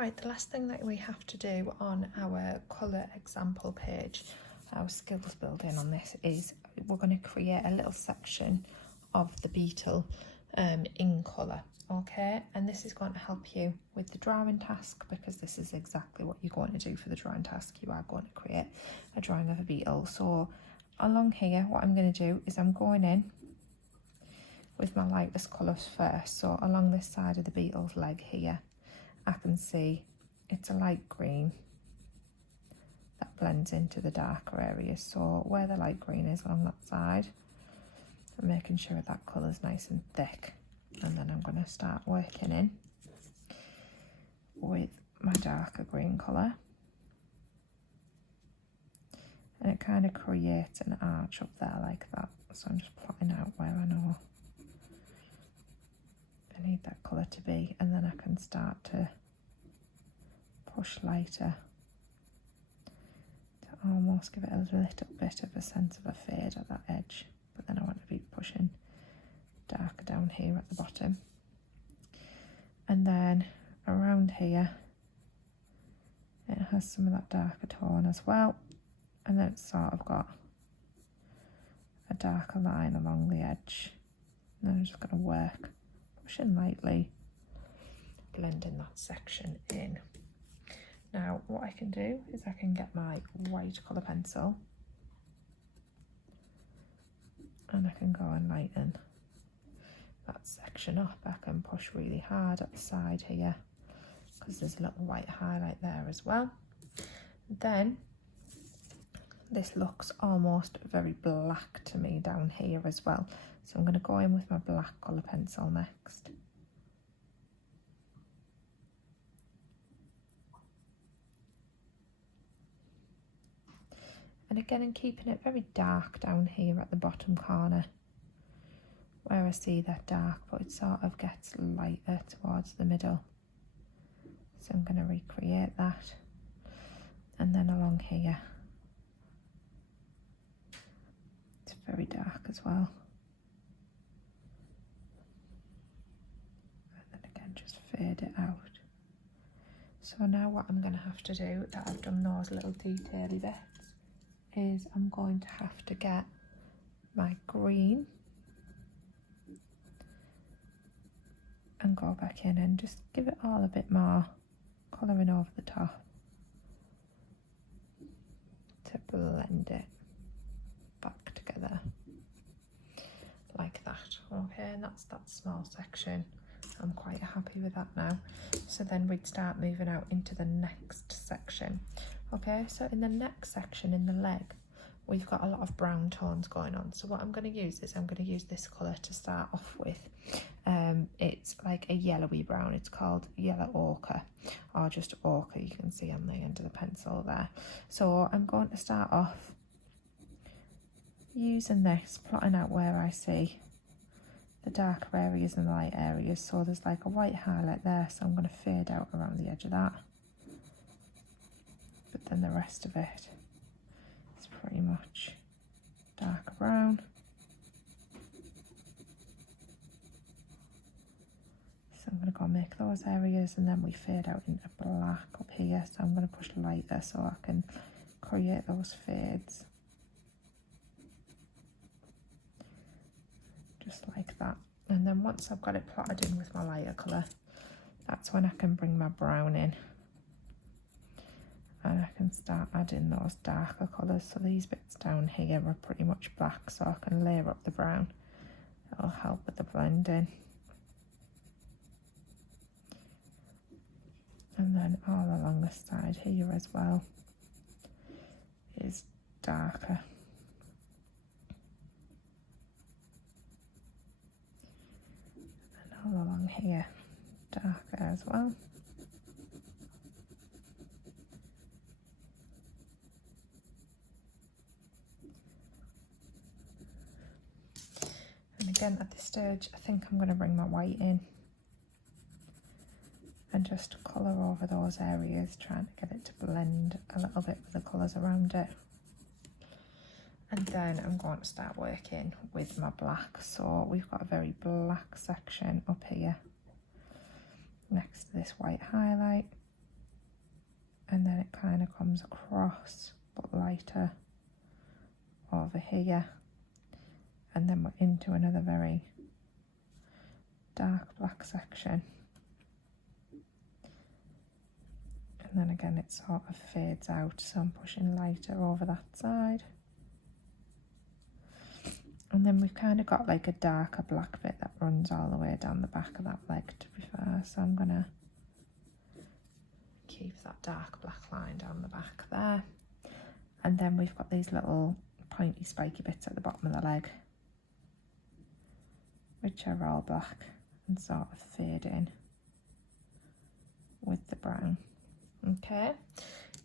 Right, the last thing that we have to do on our colour example page, our skills building on this, is we're going to create a little section of the beetle in colour, okay? And this is going to help you with the drawing task, because this is exactly what you're going to do for the drawing task. You are going to create a drawing of a beetle. So along here, what I'm going to do is I'm going in with my lightest colours first. So along this side of the beetle's leg here, I can see it's a light green that blends into the darker areas. So where the light green is along that side, I'm making sure that colour's nice and thick. And then I'm going to start working in with my darker green colour. And it kind of creates an arch up there like that. So I'm just plotting out where I know I need that colour to be, and then I can start to push lighter to almost give it a little bit of a sense of a fade at that edge, but then I want to be pushing darker down here at the bottom. And then around here it has some of that darker tone as well, and then it's sort of got a darker line along the edge. And then I'm just going to work pushing lightly, blending that section in. Now what I can do is I can get my white colour pencil and I can go and lighten that section up. I can push really hard at the side here because there's a little white highlight there as well. Then this looks almost very black to me down here as well. So I'm going to go in with my black colour pencil next. And again, I'm keeping it very dark down here at the bottom corner where I see that dark, but it sort of gets lighter towards the middle. So I'm going to recreate that. And then along here, it's very dark as well. Just fade it out. So now what I'm going to have to do, that I've done those little detaily bits, is I'm going to have to get my green and go back in and just give it all a bit more colouring over the top to blend it back together like that. Okay, and that's that small section. I'm quite happy with that now. So then we'd start moving out into the next section. Okay, so in the next section, in the leg, we've got a lot of brown tones going on. So what I'm going to use is I'm going to use this colour to start off with. It's like a yellowy brown. It's called yellow ochre, or just ochre, you can see on the end of the pencil there. So I'm going to start off using this, plotting out where I see the darker areas and the light areas. So there's like a white highlight there, so I'm going to fade out around the edge of that, but then the rest of it is pretty much darker brown. So I'm going to go and make those areas, and then we fade out into black up here, so I'm going to push lighter so I can create those fades. Just like that. And then once I've got it plotted in with my lighter colour, that's when I can bring my brown in and I can start adding those darker colours. So these bits down here are pretty much black, so I can layer up the brown. That'll help with the blending. And then all along this side here as well is darker. All along here, darker as well. And again, at this stage, I think I'm going to bring my white in and just colour over those areas, trying to get it to blend a little bit with the colours around it. And then I'm going to start working with my black. So we've got a very black section up here next to this white highlight. kind of comes across, but lighter over here. And then we're into another very dark black section. And then again it sort of fades out, so I'm pushing lighter over that side. And then we've kind of got like a darker black bit that runs all the way down the back of that leg, to be fair. So I'm gonna keep that dark black line down the back there. And then we've got these little pointy spiky bits at the bottom of the leg, which are all black and sort of fade in with the brown. Okay,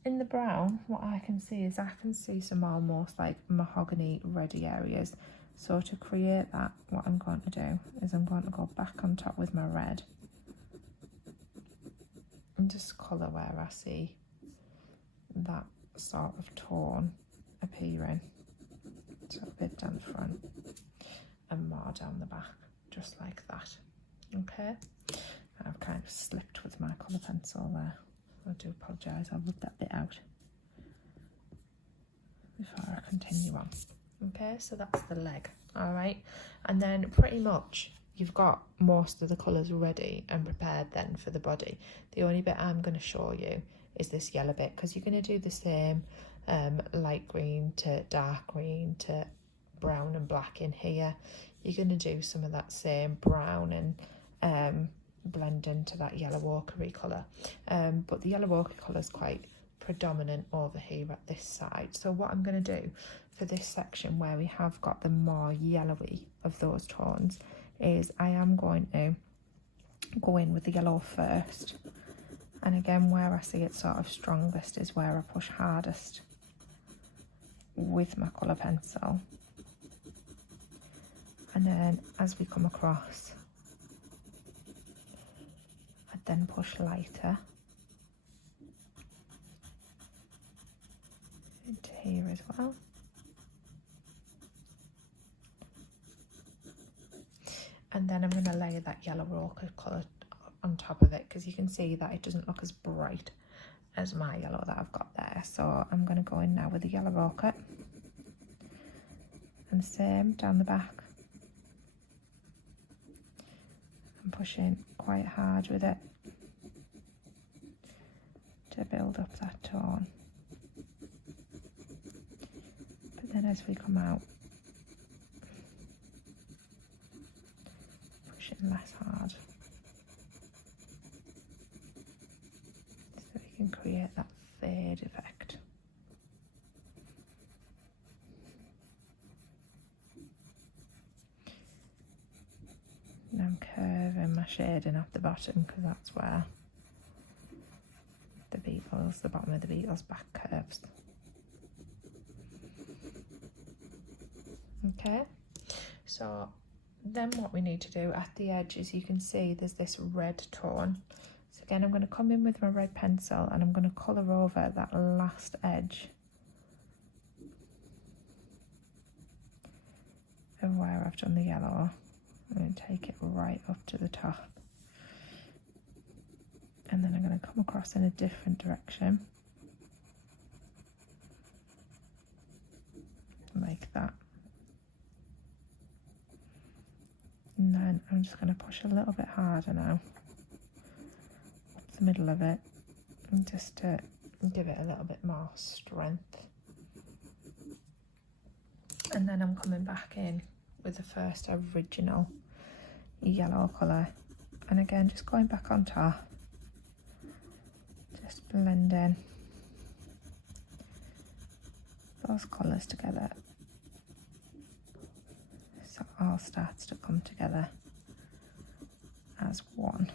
in the brown, what I can see is I can see some almost like mahogany reddy areas. So to create that, what I'm going to do is I'm going to go back on top with my red and just colour where I see that sort of tone appearing. So a bit down the front and more down the back, just like that. Okay, I've kind of slipped with my colour pencil there. I do apologise, I'll rub that bit out before I continue on. Okay, so that's the leg. All right, and then pretty much you've got most of the colours ready and prepared then for the body. The only bit I'm going to show you is this yellow bit, because you're going to do the same light green to dark green to brown and black in here. You're going to do some of that same brown and blend into that yellow ochre colour, but the yellow ochre colour is quite predominant over here at this side. So what I'm going to do for this section where we have got the more yellowy of those tones is I am going to go in with the yellow first, and again where I see it sort of strongest is where I push hardest with my colour pencil, and then as we come across I then push lighter into here as well. And then I'm going to layer that yellow ochre colour on top of it, because you can see that it doesn't look as bright as my yellow that I've got there. So I'm going to go in now with the yellow ochre, and same down the back. I'm pushing quite hard with it to build up that tone. But then as we come out, less hard, so we can create that fade effect. And I'm curving my shading at the bottom, because that's where the beetles, the bottom of the beetle's back curves. Okay, so then what we need to do at the edges, you can see there's this red tone. So again, I'm going to come in with my red pencil and I'm going to colour over that last edge of where I've done the yellow. I'm going to take it right up to the top. And then I'm going to come across in a different direction, like that. And then I'm just going to push a little bit harder now up the middle of it, and just to give it a little bit more strength. And then I'm coming back in with the first original yellow colour, and again just going back on top, just blending those colours together. So it all starts to come together as one.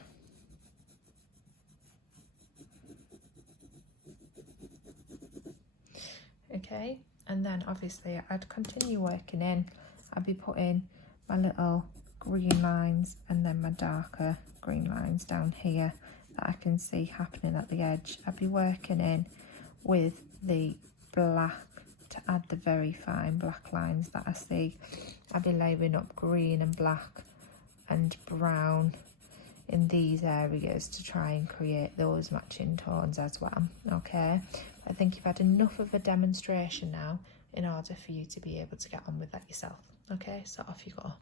Okay, and then obviously I'd continue working in. I'd be putting my little green lines and then my darker green lines down here that I can see happening at the edge. I'd be working in with the black to add the very fine black lines that I see. I'll be layering up green and black and brown in these areas to try and create those matching tones as well. Okay, I think you've had enough of a demonstration now in order for you to be able to get on with that yourself. Okay, so off you go.